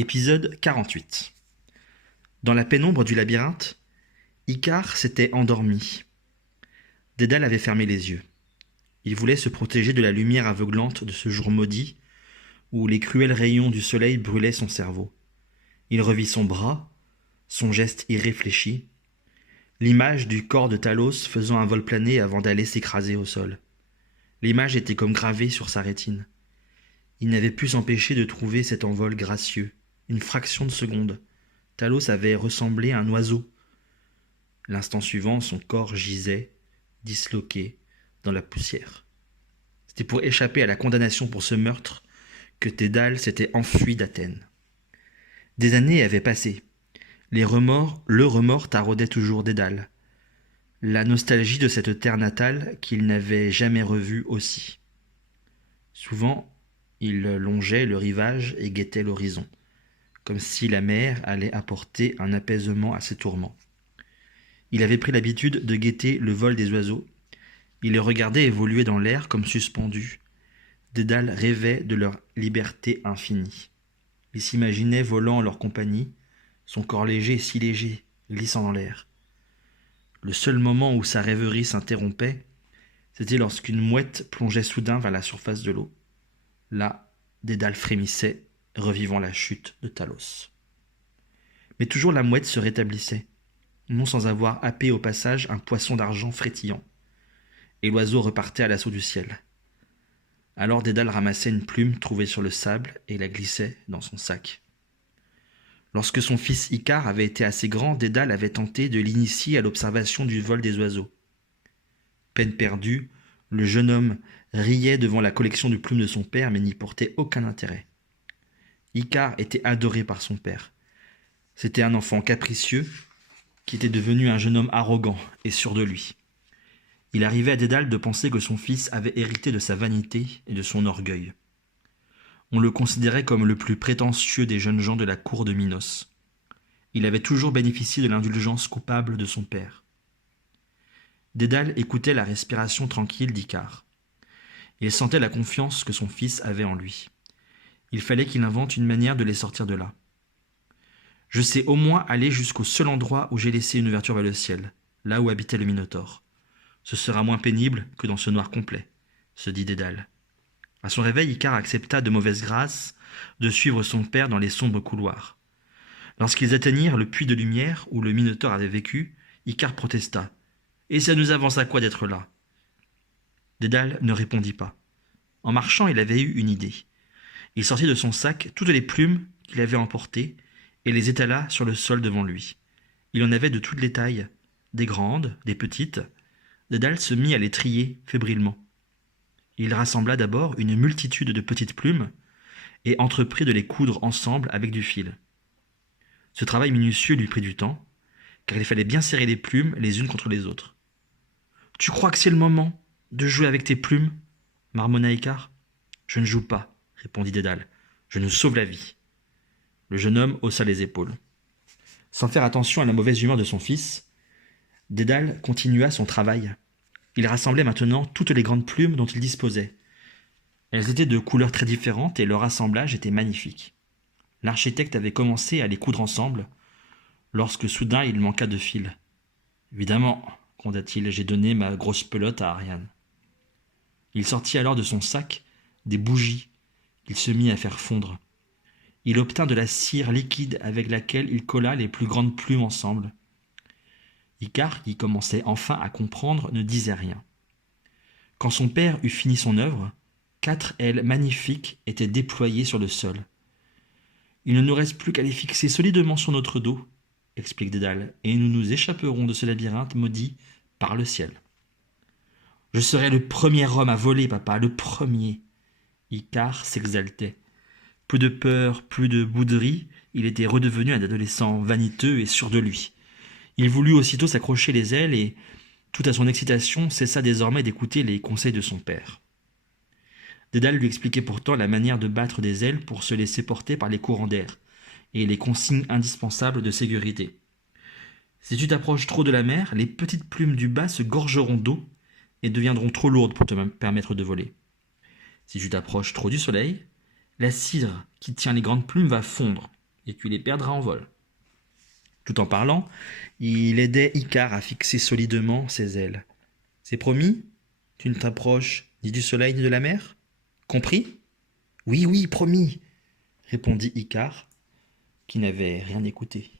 Épisode 48. Dans la pénombre du labyrinthe, Icare s'était endormi. Dédale avait fermé les yeux. Il voulait se protéger de la lumière aveuglante de ce jour maudit où les cruels rayons du soleil brûlaient son cerveau. Il revit son bras, son geste irréfléchi, l'image du corps de Talos faisant un vol plané avant d'aller s'écraser au sol. L'image était comme gravée sur sa rétine. Il n'avait pu s'empêcher de trouver cet envol gracieux. Une fraction de seconde. Talos avait ressemblé à un oiseau. L'instant suivant, son corps gisait, disloqué, dans la poussière. C'était pour échapper à la condamnation pour ce meurtre que Dédale s'était enfui d'Athènes. Des années avaient passé. Le remords taraudait toujours Dédale. La nostalgie de cette terre natale qu'il n'avait jamais revue aussi. Souvent, il longeait le rivage et guettait l'horizon, comme si la mer allait apporter un apaisement à ses tourments. Il avait pris l'habitude de guetter le vol des oiseaux. Il les regardait évoluer dans l'air comme suspendus. Dédale rêvait de leur liberté infinie. Il s'imaginait volant en leur compagnie, son corps léger, si léger, glissant dans l'air. Le seul moment où sa rêverie s'interrompait, c'était lorsqu'une mouette plongeait soudain vers la surface de l'eau. Là, Dédale frémissait, revivant la chute de Talos. Mais toujours la mouette se rétablissait, non sans avoir happé au passage un poisson d'argent frétillant, et l'oiseau repartait à l'assaut du ciel. Alors Dédale ramassait une plume trouvée sur le sable et la glissait dans son sac. Lorsque son fils Icare avait été assez grand, Dédale avait tenté de l'initier à l'observation du vol des oiseaux. Peine perdue, le jeune homme riait devant la collection de plumes de son père, mais n'y portait aucun intérêt. Icare était adoré par son père. C'était un enfant capricieux qui était devenu un jeune homme arrogant et sûr de lui. Il arrivait à Dédale de penser que son fils avait hérité de sa vanité et de son orgueil. On le considérait comme le plus prétentieux des jeunes gens de la cour de Minos. Il avait toujours bénéficié de l'indulgence coupable de son père. Dédale écoutait la respiration tranquille d'Icare. Il sentait la confiance que son fils avait en lui. Il fallait qu'il invente une manière de les sortir de là. « Je sais au moins aller jusqu'au seul endroit où j'ai laissé une ouverture vers le ciel, là où habitait le Minotaure. Ce sera moins pénible que dans ce noir complet, » se dit Dédale. À son réveil, Icare accepta de mauvaise grâce de suivre son père dans les sombres couloirs. Lorsqu'ils atteignirent le puits de lumière où le Minotaure avait vécu, Icare protesta. « Et ça nous avance à quoi d'être là ?» Dédale ne répondit pas. En marchant, il avait eu une idée. Il sortit de son sac toutes les plumes qu'il avait emportées et les étala sur le sol devant lui. Il en avait de toutes les tailles, des grandes, des petites. Dédale se mit à les trier fébrilement. Il rassembla d'abord une multitude de petites plumes et entreprit de les coudre ensemble avec du fil. Ce travail minutieux lui prit du temps, car il fallait bien serrer les plumes les unes contre les autres. « Tu crois que c'est le moment de jouer avec tes plumes ?» marmonna Icare. « Je ne joue pas, » répondit Dédale. « Je nous sauve la vie. » Le jeune homme haussa les épaules. Sans faire attention à la mauvaise humeur de son fils, Dédale continua son travail. Il rassemblait maintenant toutes les grandes plumes dont il disposait. Elles étaient de couleurs très différentes et leur assemblage était magnifique. L'architecte avait commencé à les coudre ensemble, lorsque soudain il manqua de fil. « Évidemment, gronda-t-il, j'ai donné ma grosse pelote à Ariane. » Il sortit alors de son sac des bougies qu'il se mit à faire fondre. Il obtint de la cire liquide avec laquelle il colla les plus grandes plumes ensemble. Icare, qui commençait enfin à comprendre, ne disait rien. Quand son père eut fini son œuvre, 4 ailes magnifiques étaient déployées sur le sol. « Il ne nous reste plus qu'à les fixer solidement sur notre dos, » explique Dédale, « et nous nous échapperons de ce labyrinthe maudit par le ciel. »« Je serai le premier homme à voler, papa, le premier !» Icare s'exaltait. Peu de peur, plus de bouderie, il était redevenu un adolescent vaniteux et sûr de lui. Il voulut aussitôt s'accrocher les ailes et, tout à son excitation, cessa désormais d'écouter les conseils de son père. Dédale lui expliquait pourtant la manière de battre des ailes pour se laisser porter par les courants d'air et les consignes indispensables de sécurité. Si tu t'approches trop de la mer, les petites plumes du bas se gorgeront d'eau et deviendront trop lourdes pour te permettre de voler. Si tu t'approches trop du soleil, la cire qui tient les grandes plumes va fondre et tu les perdras en vol. » Tout en parlant, il aidait Icare à fixer solidement ses ailes. « C'est promis ? Tu ne t'approches ni du soleil ni de la mer ? Compris ? » ?»« Oui, oui, promis !» répondit Icare, qui n'avait rien écouté.